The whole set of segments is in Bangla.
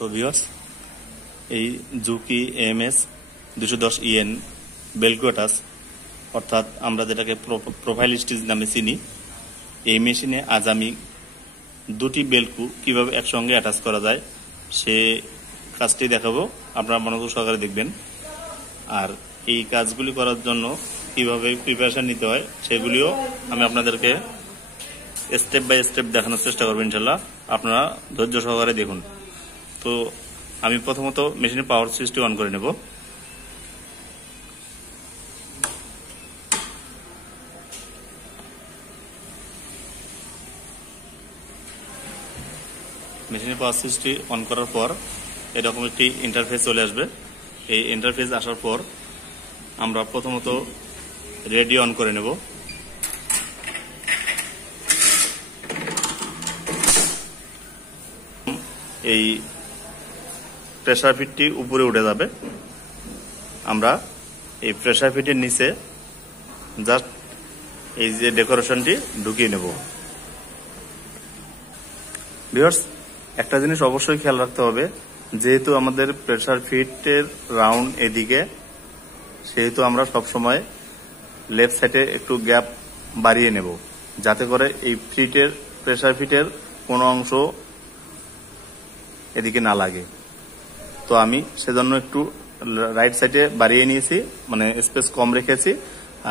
তো ভিউয়ার্স, এই জুকি এমএস 210 বেলকো অ্যাটাচ, অর্থাৎ আমরা যেটাকে প্রোফাইল স্টিচ নামে চিনি, এই মেশিনে আজ আমি দুটি বেলকো কিভাবে একসঙ্গে অ্যাটাচ করা যায় সে কাজটি দেখাবো। আপনারা মনোযোগ সহকারে দেখবেন। আর এই কাজগুলি করার জন্য কিভাবে প্রিপারেশন নিতে হয় সেগুলিও আমি আপনাদেরকে স্টেপ বাই স্টেপ দেখানোর চেষ্টা করবো ইনশাল্লাহ। আপনারা ধৈর্য সহকারে দেখুন। তো আমি প্রথমত মেশিনের পাওয়ার সুইচটি অন করে নেব। মেশিনের পাওয়ার সুইচটি অন করার পর এরকম একটি ইন্টারফেস চলে আসবে। এই ইন্টারফেস আসার পর আমরা প্রথমত রেডি অন করে নেব। এই প্রেসার ফিটটি উপরে উঠে যাবে। আমরা এই প্রেসার ফিটের নিচে জাস্ট এই যে ডেকোরেশনটি ঢুকিয়ে নেব। ভিউয়ার্স, একটা জিনিস অবশ্যই খেয়াল রাখতে হবে, যেহেতু আমাদের প্রেসার ফিটের রাউন্ড এদিকে, সেহেতু আমরা সবসময় লেফট সাইডে একটু গ্যাপ বাড়িয়ে নেব, যাতে করে এই প্রেসার ফিটের কোনো অংশ এদিকে না লাগে। তো আমি সেজন্য একটু রাইট সাইডে বাড়িয়ে নিয়েছি, মানে স্পেস কম রেখেছি,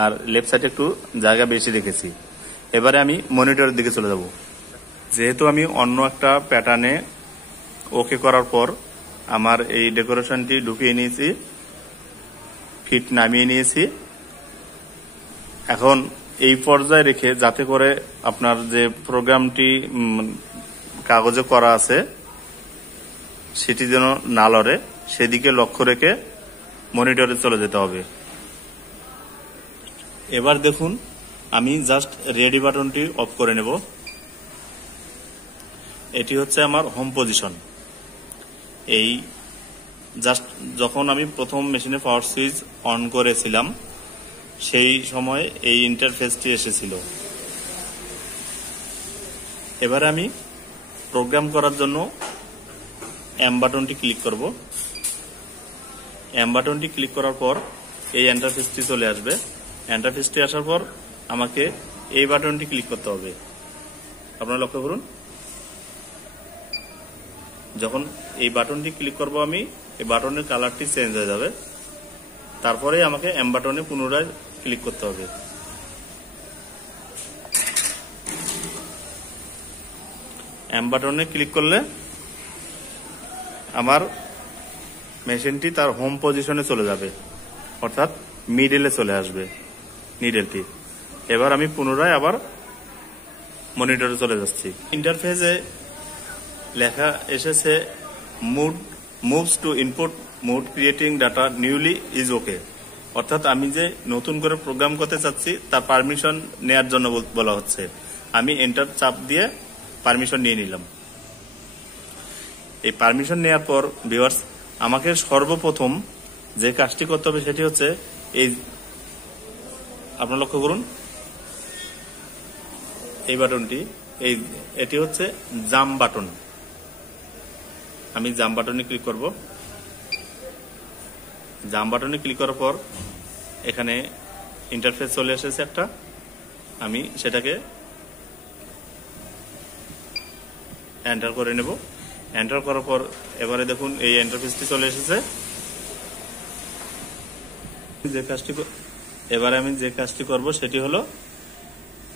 আর লেফট সাইডে একটু জায়গা বেশি রেখেছি। এবারে আমি মনিটরের দিকে চলে যাব। যেহেতু আমি অন্য একটা প্যাটার্নে ওকে করার পর আমার এই ডেকোরেশনটি ঢুকিয়ে নিয়েছি, ফিট নামিয়ে নিয়েছি। এখন এই পর্যায়ে রেখে, যাতে করে আপনার যে প্রোগ্রামটি কাগজে করা আছে সেটি যেন না লড়ে, সেদিকে লক্ষ্য রেখে মনিটরে চলে যেতে হবে। এবার দেখুন, আমি জাস্ট রেডি বাটনটি অফ করে নেব। এটি হচ্ছে আমার হোম পজিশন। এই জাস্ট যখন আমি প্রথম মেশিনে পাওয়ার সুইচ অন করেছিলাম সেই সময় এই ইন্টারফেসটি এসেছিল। এবারে আমি প্রোগ্রাম করার জন্য এম বাটনটি ক্লিক করব। এম বাটনটি ক্লিক করার পর এই ইন্টারফেসটি চলে আসবে। ইন্টারফেসটি আসার পর আমাকে এই বাটনটি ক্লিক করতে হবে। আপনারা লক্ষ্য করুন, যখন এই বাটনটি ক্লিক করব আমি, এই বাটনের কালারটি চেঞ্জ হয়ে যাবে। তারপরে আমাকে এম বাটনে পুনরায় ক্লিক করতে হবে। এম বাটনে ক্লিক করলে আমার মেশিনটি তার হোম পজিশনে চলে যাবে, অর্থাৎ মিডলে চলে আসবে নিডেলটি। এবার আমি পুনরায় আবার মনিটরে চলে যাচ্ছি। ইন্টারফেসে লেখা এসেছে moves to input mode creating data newly is okay, অর্থাৎ আমি যে নতুন করে প্রোগ্রাম করতে চাচ্ছি তার পারমিশন নেয়ার জন্য বলা হচ্ছে। আমি এন্টার চাপ দিয়ে পারমিশন নিয়ে নিলাম। এই পারমিশন নেওয়ার পর ভিউয়ার্স, আমাকে সর্বপ্রথম যে কাজটি করতে হবে সেটি হচ্ছে এই, আপনারা লক্ষ্য করুন এই বাটনটি, এটি হচ্ছে জাম্প বাটন। আমি জাম্প বাটনে ক্লিক করব। জাম্প বাটনে ক্লিক করার পর এখানে ইন্টারফেস চলে এসেছে একটা, আমি সেটাকে এন্টার করে নেব। এন্টার করার পর এবারে দেখুন এই ইন্টারফেসটি চলে এসেছে। এবারে আমি যে কাজটি করব সেটি হলো,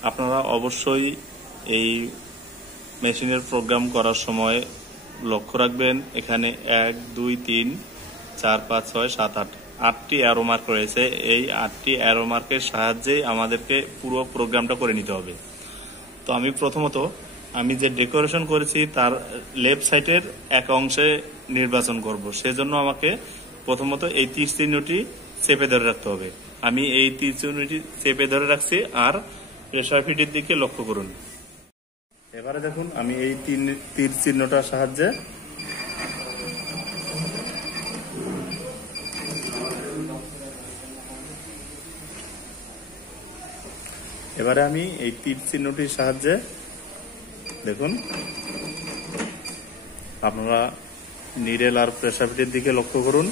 আপনারা অবশ্যই এই মেশিনের প্রোগ্রাম করার সময় লক্ষ্য রাখবেন, এখানে 1 2 3 4 5 6 7 8 8টি অ্যারো মার্ক রয়েছে। এই 8টি অ্যারো মার্কের সাহায্যে আমাদেরকে পুরো প্রোগ্রামটা করে নিতে হবে। তো আমি প্রথমত আমি যে ডেকোরেশন করেছি তার লেফট সাইডের এক অংশে নির্বাচন করব। সেজন্য আমাকে প্রথমত এই তীর চিহ্নটি চেপে ধরে রাখতে হবে। আমি এই তীর চিহ্নটি চেপে ধরে রাখছি, আর প্রেসার ফিটের দিকে লক্ষ্য করুন। এবারে দেখুন, আমি এই তীর চিহ্নটার সাহায্যে দেখুন, আপনারা নিডেল আর প্রেসার ফিটের দিকে লক্ষ্য করুন।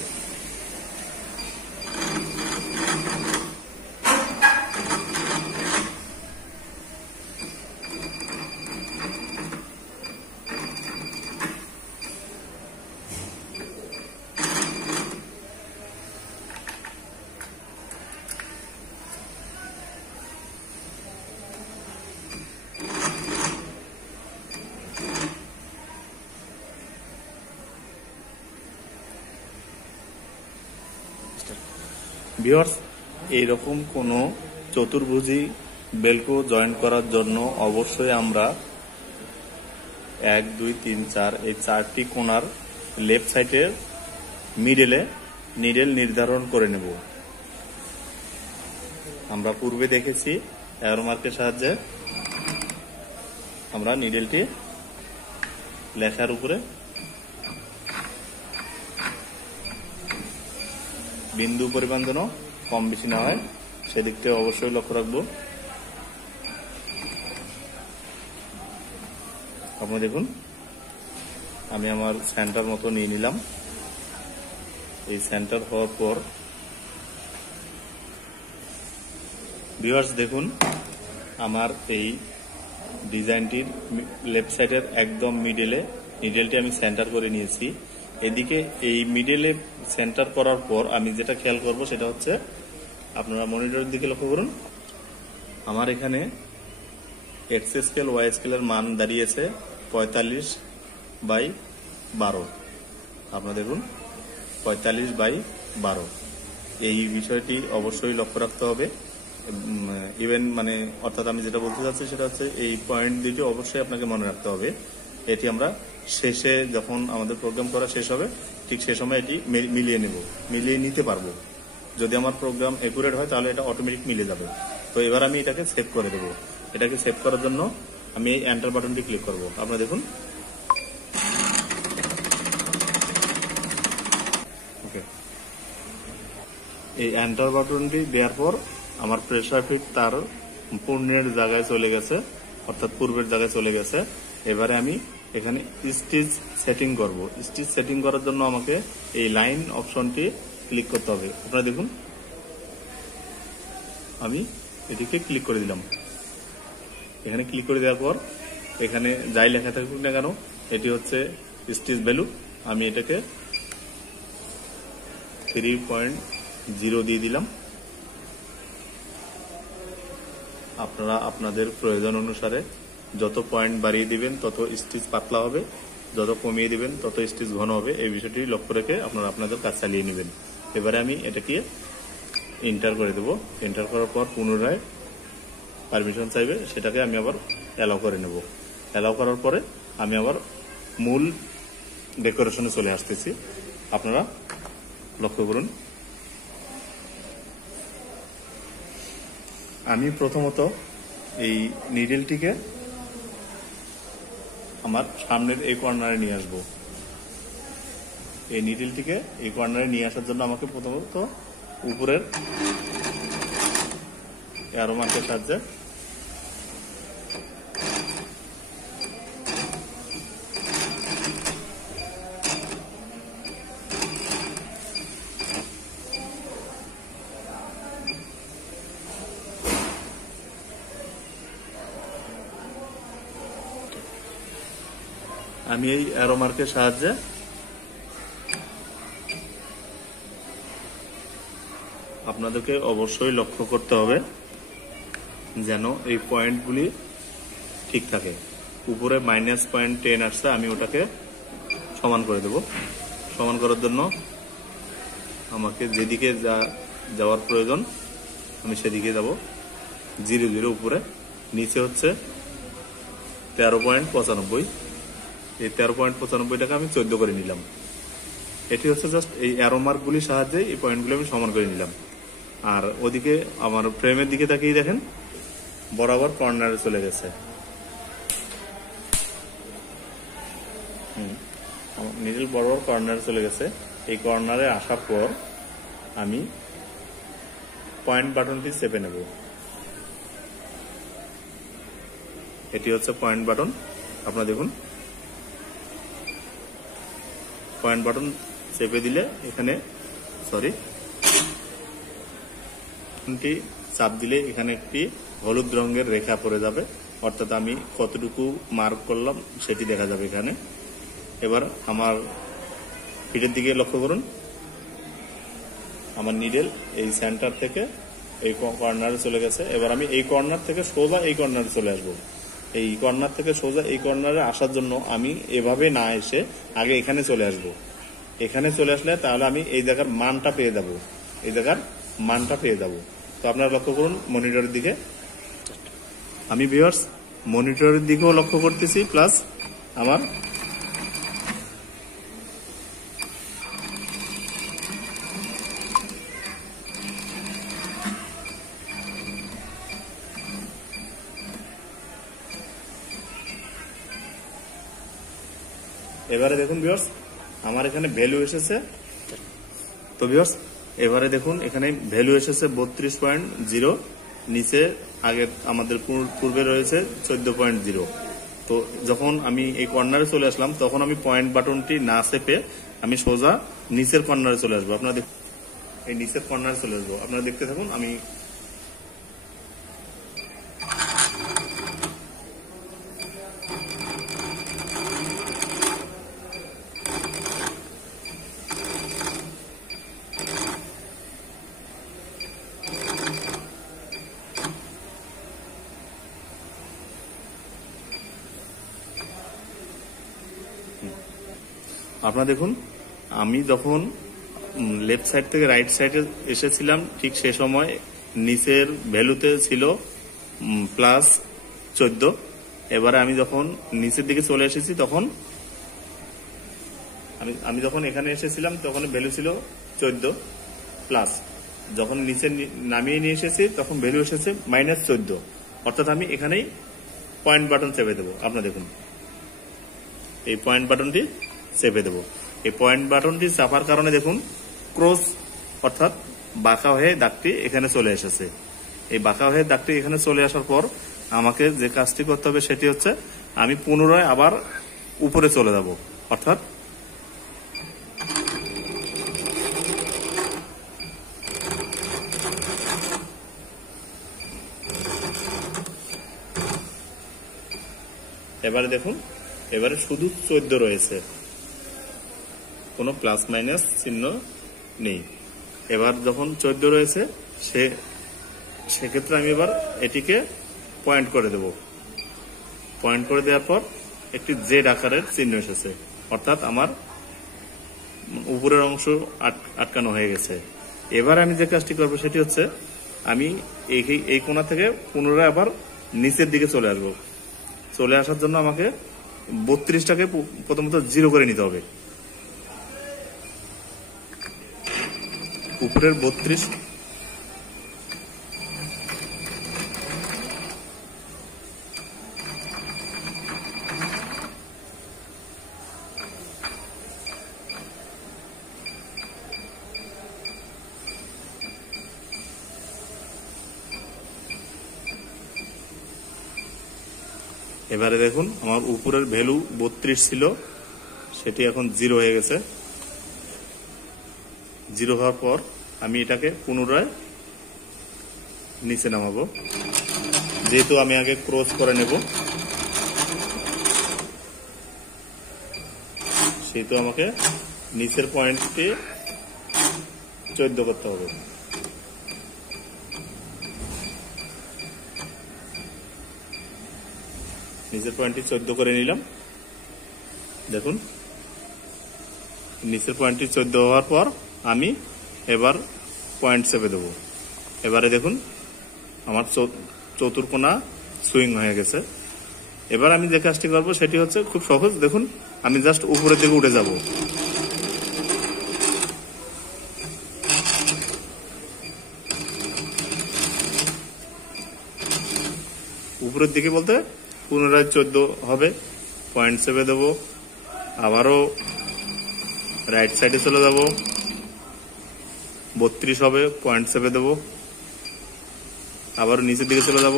ভিউয়ার্স, এইরকম কোনো চতুর্ভুজী বেলকো জয়েন করার জন্য অবশ্যই আমরা 1 2 3 4 এই 4টি কোণার লেফট সাইডের মিডলে নিডেল নির্ধারণ করে নেব। আমরা পূর্বে দেখেছি অ্যারো মার্কের সাহায্যে আমরা নিডেলটি লেখার উপরে বিন্দু পরিমাণ যেন কম বেশি না হয় সেদিকটা অবশ্যই লক্ষ্য রাখবো। আপনারা দেখুন, আমি আমার সেন্টার মতো নিয়ে নিলাম। এই সেন্টার হওয়ার পর ভিউয়ার্স দেখুন, আমার এই ডিজাইনটির লেফট সাইডের একদম মিডলে নিডেলটি আমি সেন্টার করে নিয়েছি। এদিকে এই মিডলে সেন্টার করার পর আমি যেটা খেয়াল করব সেটা হচ্ছে, আপনারা মনিটরের দিকে লক্ষ্য করুন, আমার এখানে এক্স স্কেল ওয়াই স্কেলের মান দাঁড়িয়েছে 45/12। আপনারা দেখুন 45/12। এই বিষয়টি অবশ্যই লক্ষ্য রাখতে হবে। ইভেন অর্থাৎ আমি যেটা বলতে চাচ্ছি সেটা হচ্ছে এই পয়েন্ট দুটি অবশ্যই আপনাকে মনে রাখতে হবে। এটি আমরা শেষে যখন আমাদের প্রোগ্রাম করা শেষ হবে ঠিক সে সময় এটি মিলিয়ে নিতে পারবো। যদি আমার প্রোগ্রাম একুরেট হয় তাহলে এটা অটোমেটিক মিলে যাবে। তো এবার আমি এটাকে সেভ করে দেবো। এটাকে সেভ করার জন্য আমি এই এন্টার বাটনটি ক্লিক করব। আপনারা দেখুন, ওকে, এই এন্টার বাটনটি দেওয়ার পর আমার প্রেসার ফিট তার পূর্ণের জায়গায় চলে গেছে, অর্থাৎ পূর্বের জায়গায় চলে গেছে। এবারে আমি এখানে স্টিচ সেটিং করব। স্টিচ সেটিং করার জন্য আমাকে এই লাইন অপশনটি ক্লিক করতে হবে। আপনারা দেখুন, আমি এটিকে ক্লিক করে দিলাম। এখানে ক্লিক করে দেওয়ার পর এখানে যাই লেখা থাকুক না কেন এটি হচ্ছে স্টিচ ভ্যালু। আমি এটাকে 3.0 দিয়ে দিলাম। আপনারা আপনাদের প্রয়োজন অনুসারে যত পয়েন্ট বাড়িয়ে দিবেন তত স্টিচ পাতলা হবে, যত কমিয়ে দিবেন তত স্টিচ ঘন হবে। এই বিষয়টি লক্ষ্য রেখে আপনারা আপনাদের কাজ চালিয়ে নেবেন। এবারে আমি এটাকে এন্টার করে দেব। এন্টার করার পর পুনরায় পারমিশন চাইবে, সেটাকে আমি আবার অ্যালাউ করে নেব। অ্যালাউ করার পরে আমি আবার মূল ডেকোরেশনে চলে আসতেছি। আপনারা লক্ষ্য করুন, আমি প্রথমত এই নিডেলটিকে আমার সামনের এই কর্নারে নিয়ে আসবো। এই নিডেলটিকে এই কর্নারে নিয়ে আসার জন্য আমাকে প্রথমত উপরের অ্যারো মার্কের সাহায্যে আমি এই অ্যারো মার্কের সাহায্যে আপনাদেরকে অবশ্যই লক্ষ্য করতে হবে যেন এই পয়েন্টগুলি ঠিক থাকে। উপরে -.10 আসছে, আমি ওটাকে সমান করে দেব। সমান করার জন্য আমাকে যেদিকে যাওয়ার প্রয়োজন আমি সেদিকে যাব। 0 উপরে, নিচে হচ্ছে 13.95। এই 13.95টাকে আমি 14 করে নিলাম। এটি হচ্ছে জাস্ট এই অ্যারো মার্কগুলির সাহায্যে এই পয়েন্টগুলো আমি সমান করে নিলাম। আর ওদিকে আমার ফ্রেমের দিকে তাকিয়ে দেখেন বরাবর কর্নারে চলে গেছে। নিডল বরাবর কর্নারে চলে গেছে। এই কর্নারে আসার পর আমি পয়েন্ট বাটনটি চেপে নেব। এটি হচ্ছে পয়েন্ট বাটন। আপনারা দেখুন, পয়েন্ট বাটন চেপে দিলে এখানে চাপ দিলে এখানে একটি হলুদ রঙের রেখা পড়ে যাবে, অর্থাৎ আমি কতটুকু মার্ক করলাম সেটি দেখা যাবে এখানে। এবার আমার ফিটের দিকে লক্ষ্য করুন, আমার নিডেল এই সেন্টার থেকে এই কর্নারে চলে গেছে। এবার আমি এই কর্নার থেকে সোজা এই কর্নারে চলে আসবো। এই কর্নার থেকে সোজা এই কর্নারে আসার জন্য আমি এভাবে না এসে আগে এখানে চলে আসব। এখানে চলে আসলে তাহলে আমি এই জায়গার মানটা পেয়ে যাব, তো আপনারা লক্ষ্য করুন মনিটরের দিকে। আমি ভিউয়ার্স মনিটরের দিকেও লক্ষ্য করতেছি, প্লাস আমার এবারে দেখুন ভিউয়ার্স আমার এখানে ভ্যালু এসেছে। তো ভিউয়ার্স এবারে দেখুন এখানে ভ্যালু এসেছে 32.0, নিচে আগে আমাদের পূর্বে রয়েছে 14.0। তো যখন আমি এই কর্নারে চলে আসলাম তখন আমি পয়েন্ট বাটনটি না চেপে আমি সোজা নিচের কর্নারে চলে আসবো। আপনারা এই নিচের কর্নারে চলে আসবো, আপনারা দেখতে থাকুন। আমি আপনারা দেখুন আমি যখন লেফট সাইড থেকে রাইট সাইডে এসেছিলাম ঠিক সে সময় নিচের ভ্যালুতে ছিল +14। এবারে আমি যখন নিচের দিকে চলে এসেছি তখন আমি যখন এখানে এসেছিলাম তখন ভ্যালু ছিল 14 প্লাস, যখন নিচে নামিয়ে নিয়ে এসেছি তখন ভ্যালু এসেছে -14, অর্থাৎ আমি এখানেই পয়েন্ট বাটন চেপে দেবো। আপনারা দেখুন এই পয়েন্ট বাটনটি চেপে দেবো। এই পয়েন্ট বাটনটি চাপার কারণে দেখুন ক্রস অর্থাৎ বাঁকা হয়ে দাগটি এখানে চলে এসেছে। এই বাঁকা হয়ে দাগটি এখানে চলে আসার পর আমাকে যে কাজটি করতে হবে সেটি হচ্ছে আমি পুনরায় আবার উপরে চলে যাব, অর্থাৎ এবারে দেখুন এবারে শুধু 14 রয়েছে, কোনো প্লাস মাইনাস চিহ্ন নেই। এবার যখন 14 রয়েছে সেক্ষেত্রে আমি এবার এটিকে পয়েন্ট করে দেব। পয়েন্ট করে দেওয়ার পর একটি জেড আকারের চিহ্ন এসেছে, অর্থাৎ আমার উপরের অংশ আটকানো হয়ে গেছে। এবার আমি যে কাজটি করবো সেটি হচ্ছে আমি এই কোণা থেকে পুনরায় আবার নিচের দিকে চলে আসবো। চলে আসার জন্য আমাকে 32টাকে প্রথমত 0 করে নিতে হবে। উপরের 32 এবারে দেখুন আমার উপরের ভ্যালু 32 ছিল, সেটি এখন 0 হয়ে গেছে। 0 হওয়ার পর আমি এটাকে পুনরায় নিচে নামাবো, যেহেতু আমি আগে ক্রস করে নেব সেহেতু আমাকে নিচের পয়েন্টটি 14 করতে হবে। নিচের পয়েন্টটি 14 করে নিলাম। দেখুন নিচের পয়েন্টটি 14 হওয়ার পর আমি এবার পয়েন্ট চেপে দেব। এবারে দেখুন আমার চতুর্কোণা সুইং হয়ে গেছে। এবার আমি যে কাজটি করবো সেটি হচ্ছে খুব সহজ। দেখুন আমি জাস্ট উপরের দিকে উঠে যাব। উপরের দিকে বলতে পুনরায় 14 হবে, পয়েন্ট চেপে দেবো, আবারও রাইট সাইডে চলে যাব, 32 হবে, পয়েন্ট চেপে দেবো, আবারও নিচের দিকে চলে যাব,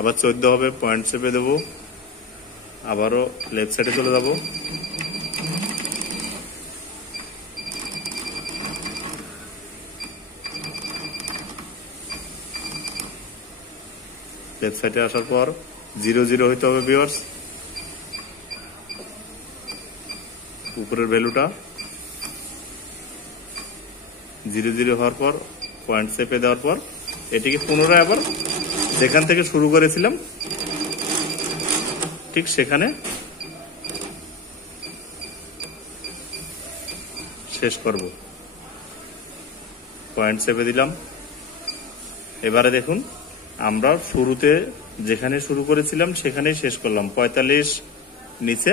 আবার 14 হবে, পয়েন্ট চেপে দেবো, আবারও লেফট সাইডে চলে যাব, লেফট সাইডে আসার পর 0 0 হইতে হবে ভিউয়ার্স, উপরের ভ্যালুটা 0 0 হওয়ার পর পয়েন্ট চেপে দেওয়ার পর এটিকে পুনরায় আবার যেখান থেকে শুরু করেছিলাম ঠিক সেখানে শেষ করব। পয়েন্ট চেপে দিলাম। এবারে দেখুন আমরা শুরুতে যেখানে শুরু করেছিলাম সেখানেই শেষ করলাম, 45 নিচে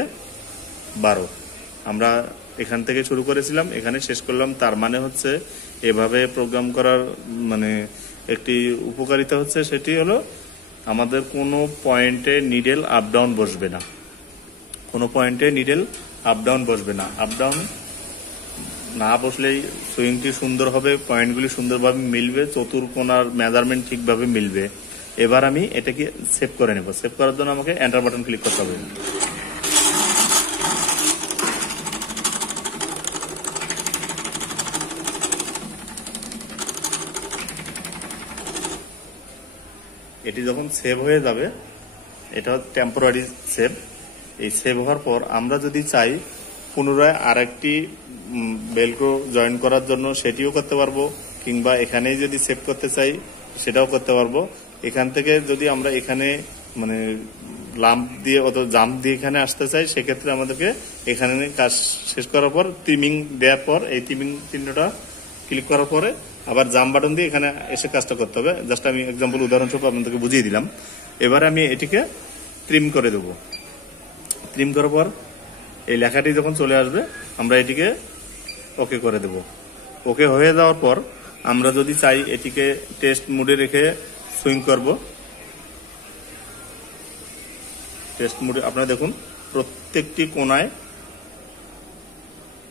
12 আমরা এখান থেকে শুরু করেছিলাম, এখানে শেষ করলাম। তার মানে হচ্ছে এভাবে প্রোগ্রাম করার মানে একটি উপকারিতা হচ্ছে, সেটি হলো আমাদের কোনো পয়েন্টে নিডেল আপ ডাউন বসবে না, কোনো পয়েন্টে নিডেল আপ ডাউন বসবে না। আপ ডাউন না বসলেই সুইংটি সুন্দর হবে, পয়েন্টগুলি সুন্দরভাবে মিলবে, চতুর্কোণার মেজারমেন্ট ঠিকভাবে মিলবে। এবার আমি এটাকে সেভ করে নেব। সেভ করার জন্য আমাকে এন্টার বাটন ক্লিক করতে হবে। এটি যখন সেভ হয়ে যাবে, এটা টেম্পোরারি সেভ। এই সেভ হওয়ার পর আমরা যদি চাই পুনরায় আরেকটি বেলক্রো জয়েন করার জন্য সেটিও করতে পারবো, কিংবা এখানেই যদি সেভ করতে চাই সেটাও করতে পারবো। এখান থেকে যদি আমরা এখানে মানে লাম্প দিয়ে অত জাম্প দিয়ে এখানে আসতে চাই, সেক্ষেত্রে আমাদেরকে এখানে কাজ শেষ করার পর ট্রিমিং দেওয়ার পর এই ট্রিমিং চিহ্নটা ক্লিক করার পরে আবার জাম্প বাটন দিয়ে এখানে এসে কাজটা করতে হবে। জাস্ট আমি এক্সাম্পল উদাহরণস্বরূপ আপনাদেরকে বুঝিয়ে দিলাম। এবারে আমি এটিকে ট্রিম করে দেব। ট্রিম করার পর এই লেখাটি যখন চলে আসবে আমরা এটিকে ওকে করে দেব। ওকে হয়ে যাওয়ার পর আমরা যদি চাই এটিকে টেস্ট মোডে রেখে সুইং করব। টেস্ট মোডে আপনারা দেখুন প্রত্যেকটি কোণায়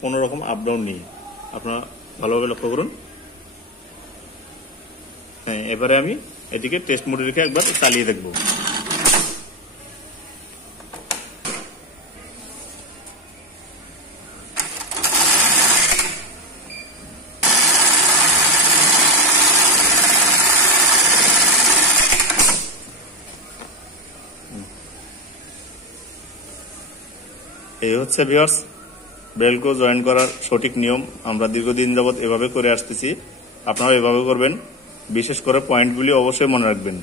কোনো রকম আপ ডাউন নেই, আপনারা ভালোভাবে লক্ষ্য করুন। হ্যাঁ, এবারে আমি এটিকে টেস্ট মোডে রেখে একবার চালিয়ে দেখব। এই হচ্ছে ভিউয়ার্স বেলক্রো জয়েন করার সঠিক নিয়ম। আমরা দীর্ঘদিন যাবৎ এভাবে করে আসতেছি, আপনারা এভাবে করবেন। বিশেষ করে পয়েন্টগুলি অবশ্যই মনে রাখবেন।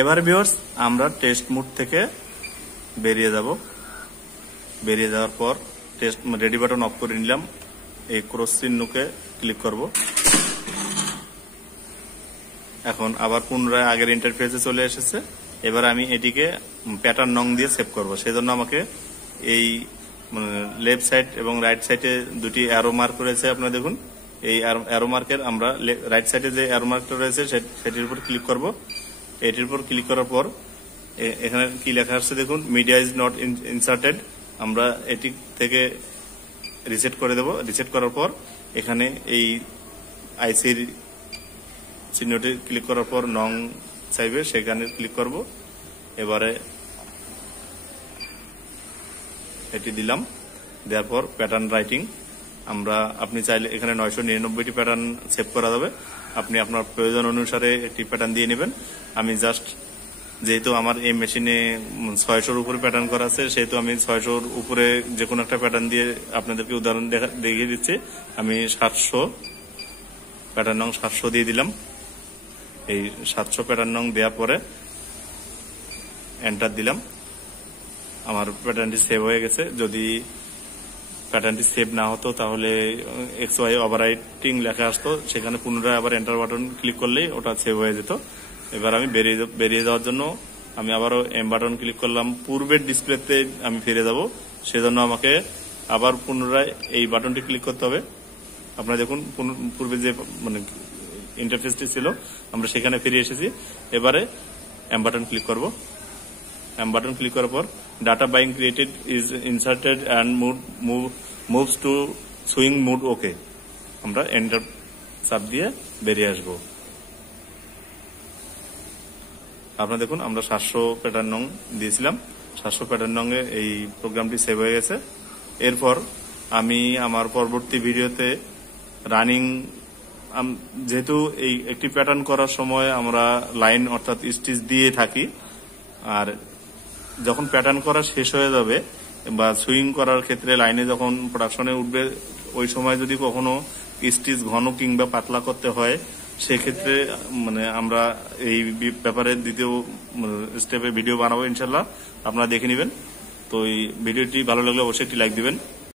এবার ভিউয়ার্স আমরা টেস্ট মোড থেকে বেরিয়ে যাব। বেরিয়ে যাওয়ার পর টেস্ট রেডি বাটন অফ করে নিলাম। এই ক্রস চিহ্নকে ক্লিক করব। এখন আবার পুনরায় আগের ইন্টারফেসে চলে এসেছে। এবার আমি এটিকে প্যাটার্ন নং দিয়ে সেভ করব। সেজন্য আমাকে এই লেফট সাইড এবং রাইট সাইডে দুটি অ্যারো মার্ক রয়েছে, আপনারা দেখুন। এই অ্যারো মার্কের আমরা রাইট সাইডে যে অ্যারো মার্কটা রয়েছে সেটির উপর ক্লিক করব। এটির উপর ক্লিক করার পর এখানে কি লেখা আসছে দেখুন, মিডিয়া ইজ নট ইনসার্টেড। আমরা এটি থেকে রিসেট করে দেব। রিসেট করার পর এখানে এই আইসির চিহ্নটি ক্লিক করার পর নং চাইবে, সেখানে ক্লিক করব। এবারে এটি দিলাম। দেওয়ার পর প্যাটার্ন রাইটিং আপনি চাইলে এখানে 999টি প্যাটার্ন সেভ করা যাবে। আপনি আপনার প্রয়োজন অনুসারে একটি প্যাটার্ন দিয়ে নেবেন। আমি জাস্ট যেহেতু আমার এই মেশিনে 600-র উপরে প্যাটার্ন করা আছে, সেহেতু আমি 600-র উপরে যে কোনো একটা প্যাটার্ন দিয়ে আপনাদেরকে উদাহরণ দেখিয়ে দিচ্ছি। আমি 700 প্যাটার্ন নং 700 দিয়ে দিলাম। এই 700 প্যাটার্ন নং দেওয়ার পরে এন্টার দিলাম। আমার প্যাটার্নটি সেভ হয়ে গেছে। যদি প্যাটার্নটি সেভ না হতো তাহলে XY ওভাররাইটিং লেখা আসতো, সেখানে পুনরায় আবার এন্টার বাটন ক্লিক করলেই ওটা সেভ হয়ে যেত। এবার আমি বেরিয়ে যাওয়ার জন্য আমি আবারও এম বাটন ক্লিক করলাম। পূর্বের ডিসপ্লেতে আমি ফিরে যাব, সেজন্য আমাকে আবার পুনরায় এই বাটনটি ক্লিক করতে হবে। আপনারা দেখুন পূর্বে যে ইন্টারফেসটি ছিল আমরা সেখানে ফিরে এসেছি। এবারে এম বাটন ক্লিক করব। এম বাটন ক্লিক করার পর data buying created is inserted and moves to swing mood okay. আমরা এন্টার চাপ দিয়ে বেরিয়ে আসবো। আপনারা দেখুন আমরা 700 প্যাটার্ন নং দিয়েছিলাম, 700 প্যাটার্ন নং এ এই প্রোগ্রামটি সেভ হয়ে গেছে। এরপর আমি আমার পরবর্তী ভিডিওতে রানিং, যেহেতু এই একটি প্যাটার্ন করার সময় আমরা লাইন অর্থাৎ স্টিচ দিয়ে থাকি, আর যখন প্যাটার্ন করা শেষ হয়ে যাবে বা সুইং করার ক্ষেত্রে লাইনে যখন প্রোডাকশনে উঠবে ওই সময় যদি কখনো স্টিচ ঘন কিংবা পাতলা করতে হয় সেক্ষেত্রে আমরা এই ব্যাপারে দ্বিতীয় স্টেপে ভিডিও বানাবো ইনশাল্লাহ, আপনারা দেখে নেবেন। তো এই ভিডিওটি ভালো লাগলে অবশ্যই একটি লাইক দিবেন।